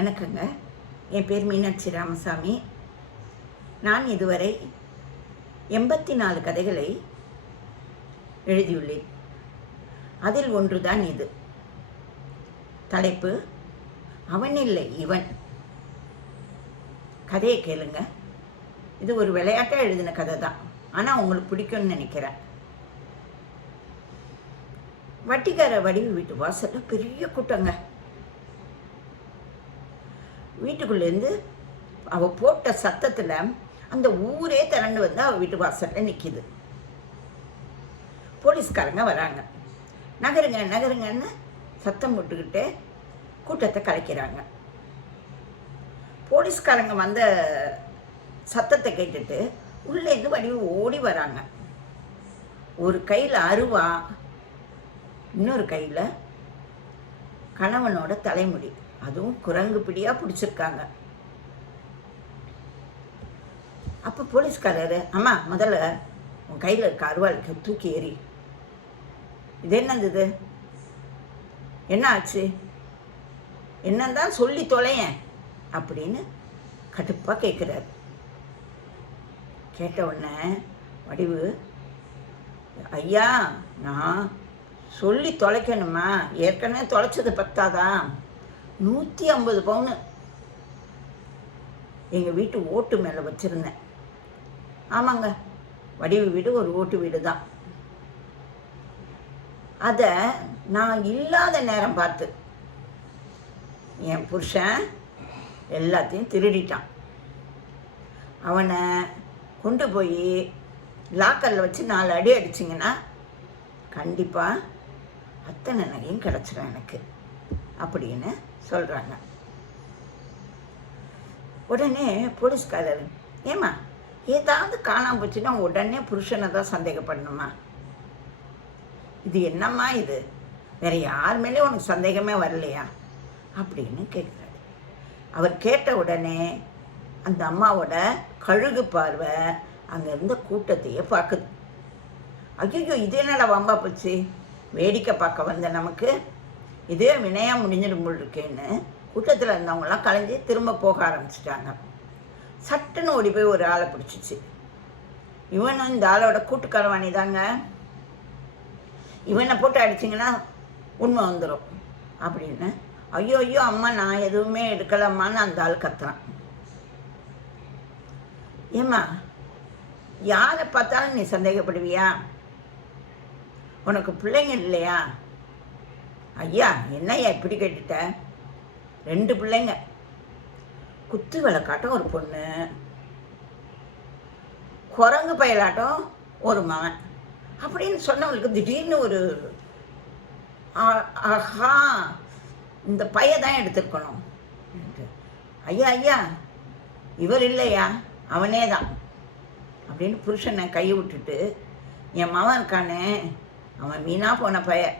வணக்கங்க. என் பேர் மீனாட்சி ராமசாமி. நான் இதுவரை எண்பத்தி நாலு கதைகளை எழுதியுள்ளேன். அதில் ஒன்றுதான் இது. தலைப்பு அவன் இல்லை இவன். கதையை கேளுங்க. இது ஒரு விளையாட்டாக எழுதின கதை தான். ஆனால் உங்களுக்கு பிடிக்கும்னு நினைக்கிறேன். வட்டிக்கார வடிவு வீட்டு வாசல்ல பெரிய கூட்டங்க. வீட்டுக்குள்ளேருந்து அவள் போட்ட சத்தத்தில் அந்த ஊரே திரண்டு வந்து அவள் வீட்டு வாசலில் நிற்கிது போலீஸ்காரங்க வராங்க. நகருங்க நகருங்கன்னு சத்தம் போட்டுக்கிட்டு கூட்டத்தை கலைக்கிறாங்க. போலீஸ்காரங்க வந்த சத்தத்தை கேட்டுட்டு உள்ளேருந்து வடிவு ஓடி வராங்க. ஒரு கையில் அருவா இன்னொரு கையில் கணவனோட தலைமுடி. அதுவும் குரங்கு பிடியாக பிடிச்சிருக்காங்க. அப்போ போலீஸ்காரரு அம்மா முதல்ல உன் கையில் இருக்க அருவாளுக்கு தூக்கி ஏறி இது என்னது இது? என்ன ஆச்சு? என்னந்தான் சொல்லி தொலையேன் அப்படின்னு கடுப்பாக கேட்குறாரு கேட்ட உடனே வடிவு ஐயா நான் சொல்லி தொலைக்கணுமா? ஏற்கனவே தொலைச்சது பத்தாதான் நூற்றி ஐம்பது பவுனு. எங்கள் வீட்டு ஓட்டு மேலே வச்சுருந்தேன். ஆமாங்க வடிவு வீடு ஒரு ஓட்டு வீடு தான் அதை நான் இல்லாத நேரம் பார்த்து என் புருஷன் எல்லாத்தையும் திருடிட்டான். அவனை கொண்டு போய் லாக்கரில் வச்சு நாலு அடி அடிச்சிங்கன்னா கண்டிப்பாக அத்தனை நகையும் கிடச்சிடும் எனக்கு. அப்படின்னு சொல்கிறாங்க உடனே போலீஸ்காரர் ஏம்மா ஏதாவது காணாம போச்சுன்னா உடனே புருஷனை தான் சந்தேகப்படணுமா? இது என்னம்மா இது? வேற யார் மேலேயும் உனக்கு சந்தேகமே வரலையா? அப்படின்னு கேட்குறாரு. அவர் கேட்ட உடனே அந்த அம்மாவோட கழுகு பார்வை அங்கே இருந்த கூட்டத்தையே பார்க்குது. ஐயோ இது என்னடா வம்பா போச்சு? வேடிக்கை பார்க்க வந்த நமக்கு? இதே வினயம் முடிஞ்சிடும் போல் இருக்கேன்னு கூட்டத்தில் இருந்தவங்களாம் கலைஞ்சி திரும்ப போக ஆரம்பிச்சிட்டாங்க. சட்டுன்னு ஓடி போய் ஒரு ஆளை பிடிச்சிச்சு. இவனும் இந்த ஆளோட கூட்டுக்காரவாணி தாங்க. இவனை போட்டு அடிச்சிங்கன்னா உண்மை வந்துடும் அப்படின்னு. ஐயோ ஐயோ அம்மா நான் எதுவுமே எடுக்கலம்மான்னு அந்த ஆள் கத்துறான். ஏம்மா யாரை பார்த்தாலும் நீ சந்தேகப்படுவியா? உனக்கு பிள்ளைங்க இல்லையா? ஐயா என்னய்யா இப்படி கேட்டுட்ட? ரெண்டு பிள்ளைங்க. குத்து விளக்காட்டம் ஒரு பொண்ணு. குரங்கு பயலாட்டம் ஒரு மகன். அப்படின்னு சொன்னவங்களுக்கு திடீர்னு ஒரு ஆ- ஆஹா இந்த பைய தான் எடுத்துருக்கணும். ஐயா ஐயா இவர் இல்லையா? அவனே தான். அப்படின்னு புருஷனை கை விட்டுட்டு என் மகன் இருக்கானே அவன் வீணாக போன பையன்.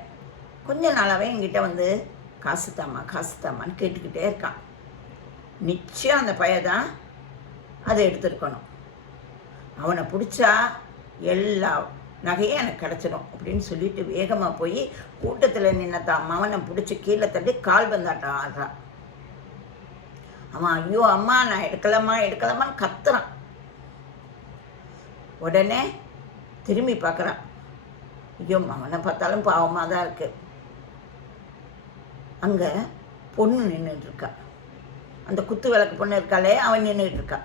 கொஞ்ச நாளாகவே என்கிட்ட வந்து காசு தாமா காசு தாமான்னு கேட்டுக்கிட்டே இருக்கான். நிச்சயம் அந்த பையன் தான் அதை எடுத்துருக்கணும். அவனை பிடிச்சா எல்லா நகையும் எனக்கு கிடச்சிடும் அப்படின்னு சொல்லிட்டு வேகமாக போய் கூட்டத்தில் நின்ன தான் மவனை பிடிச்சி கீழே தட்டி கால் பந்தாட்டம் ஆடுறான் அவன் ஐயோ அம்மா நான் எடுக்கலாமா எடுக்கலாமான்னு கத்துறான். உடனே திரும்பி பார்க்குறான். ஐயோ மவனை பார்த்தாலும் பாவமாக தான் இருக்குது அங்கே பொண்ணு நின்றுட்டு இருக்கா அந்த குத்து விளக்கு பொண்ணு இருக்காளே அவன் நின்றுட்டு இருக்கா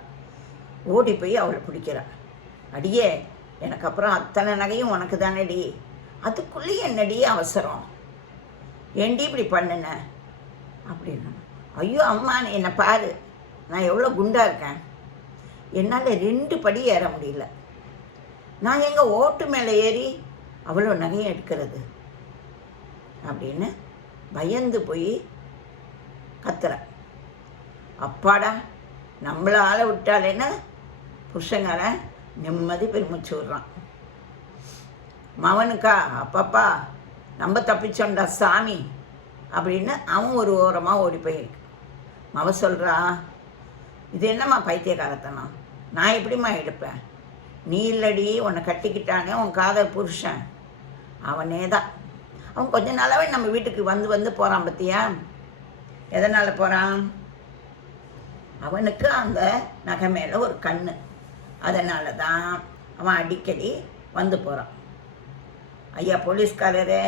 ஓடி போய் அவளை பிடிக்கிறான் அடியே எனக்கு அப்புறம் அத்தனை நகையும் உனக்கு தானடி. அதுக்குள்ளேயே என்னடி அவசரம்? ஏண்டி இப்படி பண்ணுன? அப்படின்னு. ஐயோ அம்மா என்னை பாரு. நான் எவ்வளோ குண்டாக இருக்கேன். என்னால் ரெண்டு படி ஏற முடியல. நான் எங்கள் ஓட்டு மேலே ஏறி அவ்வளோ நகையும் எடுக்கிறது? அப்படின்னு பயந்து போய் கத்துறேன் அப்பாடா நம்மள ஆளை விட்டாலேன்னு புருஷங்காரன் நிம்மதி பெருமிச்சு விட்றான். மவனுக்கா அப்பப்பா நம்ம தப்பிச்சோண்டா சாமி அப்படின்னு அவன் ஒரு ஓரமாக ஓடி போயிருக்கு. மவ சொல்கிறா இது என்னம்மா பைத்தியக்காரத்தனம்? நான் எப்படிம்மா எடுப்பேன்? நீ இல்லடி உன்னை கட்டிக்கிட்டானே உன் காதல் புருஷன். அவனே தான். அவன் கொஞ்ச நாளாகவே நம்ம வீட்டுக்கு வந்து வந்து போகிறான் பத்தியா? எதனால் போகிறான் அவனுக்கு அந்த நகை மேலே ஒரு கண்ணு. அதனால தான் அவன் அடிக்கடி வந்து போகிறான் ஐயா போலீஸ்காரரே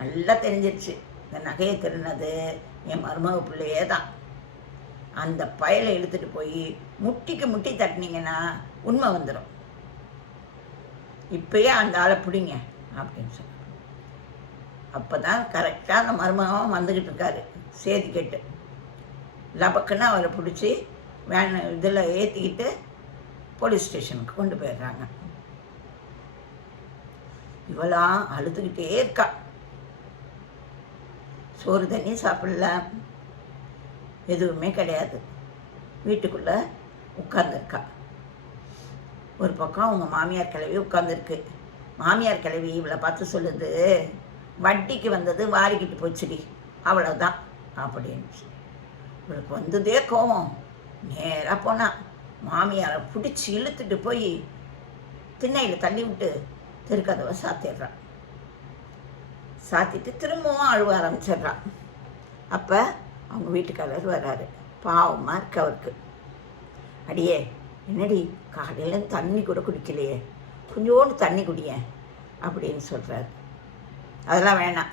நல்லா தெரிஞ்சிருச்சு. இந்த நகையை திருநது என் மருமக பிள்ளையே தான் அந்த பயலை இழுத்துட்டு போய் முட்டிக்கு முட்டி தட்டினீங்கன்னா உண்மை வந்துடும் இப்பயே அந்த ஆளை பிடிங்க அப்படின்னு சொல்லி அப்போ தான் கரெக்டாக அந்த மருமகன் வந்துக்கிட்டு இருக்காரு. சேதி கேட்டு. லபக்குன்னு அவரை பிடிச்சி வேன் இதில் ஏற்றிக்கிட்டு போலீஸ் ஸ்டேஷனுக்கு கொண்டு போயிடுறாங்க. இவளாம் அழுதுகிட்டே இருக்கா. சோறு தண்ணி சாப்பிடல. எதுவுமே கிடையாது. வீட்டுக்குள்ளே உட்கார்ந்துருக்கா. ஒரு பக்கம் அவங்க மாமியார் கிளவி உட்காந்துருக்கு மாமியார் கிளவி இவளை பார்த்து சொல்லுது வட்டிக்கு வந்தது வாரிக்கிட்டு போச்சுடி. அவ்வளோதான் அப்படின்னு இவளுக்கு வந்ததே கோவம். நேராக போனால் மாமியாரை பிடிச்சி இழுத்துட்டு போய் திண்ணையில் தள்ளி விட்டு திருக்கதவை சாத்திடுறான். சாத்திட்டு திரும்பவும் அழுவ ஆரம்பிச்சிடுறான். அப்போ அவங்க வீட்டுக்காரர் வராரு பாவமாக இருக்கு அவருக்கு. அடியே என்னடி காலையில் தண்ணி கூட குடிக்கலையே. கொஞ்சோண்டு தண்ணி குடியேன் அப்படின்னு சொல்கிறாரு அதெல்லாம் வேணாம்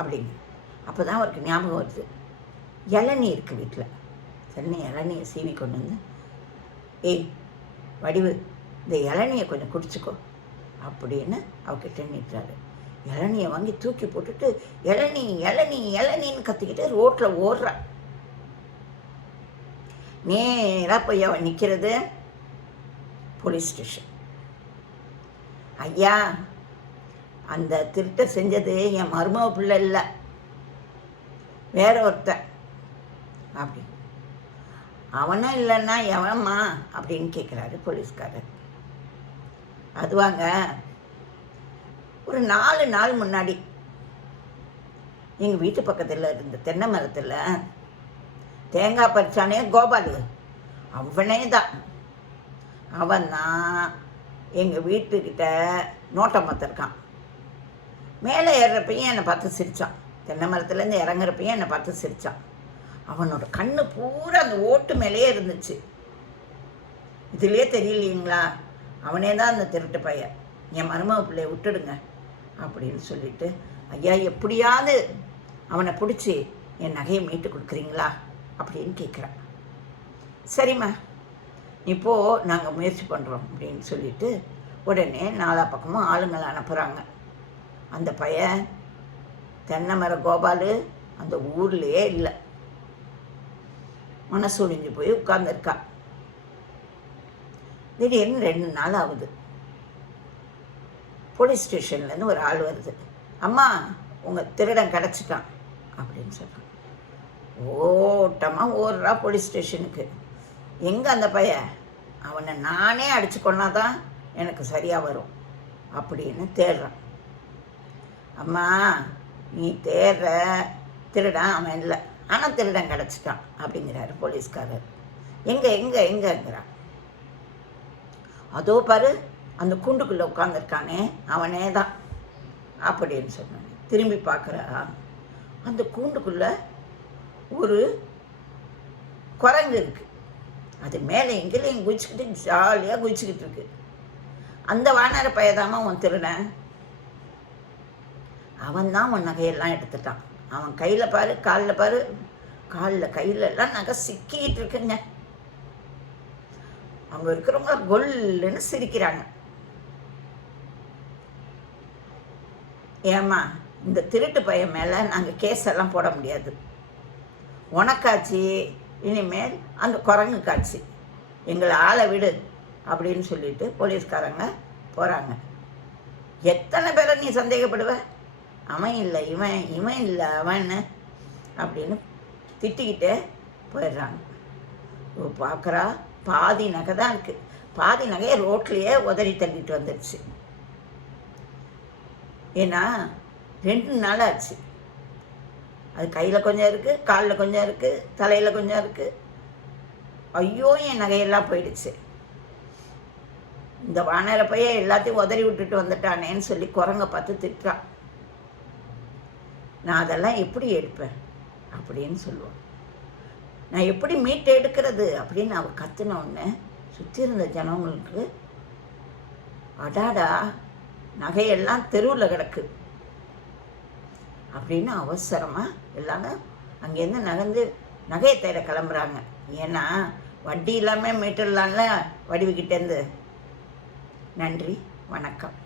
அப்படின்னு. அப்போ தான் அவருக்கு ஞாபகம் வருது. இளநீ இருக்குது வீட்டில் சரின்னு இளநியை சீவி கொண்டு வந்து ஏய் வடிவு இந்த இளநியை கொஞ்சம் குடிச்சுக்கோ அப்படின்னு அவகிட்ட நிற்கிறாரு இளநியை வாங்கி தூக்கி போட்டுட்டு இளநீ இளநீ இளநின்னு கத்திக்கிட்டு ரோட்டில் ஓடுறா. நேராக போய் அவன் நிற்கிறது போலீஸ் ஸ்டேஷன். ஐயா அந்த திருட்டை செஞ்சது என் மருமக பிள்ளை இல்லை. வேற ஒருத்தன் அப்படி. அவனும் இல்லைன்னா எவனம்மா? அப்படின்னு கேட்குறாரு போலீஸ்காரர். அதுவாங்க ஒரு நாலு நாள் முன்னாடி எங்கள் வீட்டு பக்கத்தில் இருந்த தென்னை மரத்தில் தேங்காய் பறிச்சானே கோபாலு. அவனே தான் அவன் தான் எங்கள் வீட்டுக்கிட்ட நோட்டம் பார்த்துருக்கான். மேலே ஏறுறப்பையும் என்னை பார்த்து சிரித்தான் தென்னை மரத்துலேருந்து இறங்குறப்பையும் என்னை பார்த்து சிரித்தான் அவனோட கண்ணு பூரா அந்த ஓட்டு மேலேயே இருந்துச்சு. இதுலேயே தெரியலைங்களா? அவனே தான் அந்த திருட்டு பையன். என் மருமக பிள்ளைய விட்டுடுங்க அப்படின்னு சொல்லிட்டு ஐயா எப்படியாவது அவனை பிடிச்சி என் நகையை மீட்டு கொடுக்குறீங்களா? அப்படின்னு கேட்குறான் சரிம்மா இப்போது நாங்கள் முயற்சி பண்ணுறோம் அப்படின்னு சொல்லிட்டு உடனே நாலா பக்கமும் ஆளுங்களை அனுப்புகிறாங்க அந்த பையன் தென்னை மர கோபாலு அந்த ஊர்லேயே இல்லை. மனசுழிஞ்சு போய் உட்கார்ந்துருக்கா. திடீர்னு ரெண்டு நாள் ஆகுது. போலீஸ் ஸ்டேஷன்லேருந்து ஒரு ஆள் வருது. அம்மா உங்கள் திருடன் கிடச்சிட்டான் அப்படின்னு சொல்கிறான் ஓட்டமாக ஓடுறா போலீஸ் ஸ்டேஷனுக்கு. எங்கே அந்த பையன்? அவனை நானே அடிச்சு கொண்டாதான் எனக்கு சரியாக வரும் அப்படின்னு தேடுறான். அம்மா நீ தேடுற திருடன் அவன் இல்லை. ஆனால் திருடன் கிடச்சிட்டான் அப்படிங்கிறாரு போலீஸ்காரர். எங்கே எங்கே எங்கேங்கிறான். அதோ பாரு அந்த கூண்டுக்குள்ளே உட்காந்துருக்கானே அவனே தான் அப்படின்னு சொன்னாங்க திரும்பி பார்க்குறா அந்த கூண்டுக்குள்ளே ஒரு குரங்கு இருக்கு. அது மேலே எங்கேயும் குதிச்சுக்கிட்டு ஜாலியாக குதிச்சுக்கிட்டு இருக்கு. அந்த வானர பையதாம உன் திருடன்? அவன் தான் உன் நகையெல்லாம் எடுத்துட்டான். அவன் கையில் பாரு காலில் பாரு. காலில் கையில எல்லாம் நகை சிக்கிட்டு இருக்குங்க. அவங்க இருக்கிறவங்க கொல்லுன்னு சிரிக்கிறாங்க. ஏம்மா இந்த திருட்டு பையன் மேலே நாங்கள் கேஸ் எல்லாம் போட முடியாது. உனக்காச்சு இனிமேல் அந்த குரங்கு காட்சி எங்களை ஆளை விடு அப்படின்னு சொல்லிட்டு போலீஸ்காரங்க போகிறாங்க எத்தனை பேரை நீ சந்தேகப்படுவ? அவன் இல்லை இவன் இவன் இல்லை அவன் அப்படின்னு திட்டிக்கிட்டே போயிடுறாங்க. ஓ பார்க்குறா பாதி நகை தான் இருக்குது பாதி நகையை ரோட்லேயே உதறி தள்ளிட்டு வந்துடுச்சு ஏன்னா ரெண்டு நாள் ஆச்சு. அது கையில் கொஞ்சம் இருக்குது காலில் கொஞ்சம் இருக்குது தலையில் கொஞ்சம் இருக்குது ஐயோ என் நகையெல்லாம் போயிடுச்சு. இந்த வானரை போய் எல்லாத்தையும் உதறி விட்டுட்டு வந்துட்டானேன்னு சொல்லி குரங்க பார்த்து திட்டுறான் நான் அதெல்லாம் எப்படி எடுப்பேன்? அப்படின்னு சொல்லுவோம் நான் எப்படி மீட்டை எடுக்கிறது? அப்படின்னு அவள் கத்துன உடனே சுற்றி இருந்த ஜனங்களுக்கு அடாடா நகையெல்லாம் தெருவில் கிடக்கு. அப்படின்னு அவசரமாக எல்லாரும் அங்கேருந்து நகர்ந்து நகையை தேட கிளம்புறாங்க. ஏன்னா வட்டி இல்லாமல் மீட்டர்லாம்ல வடிவுக்கிட்டேருந்து நன்றி வணக்கம்.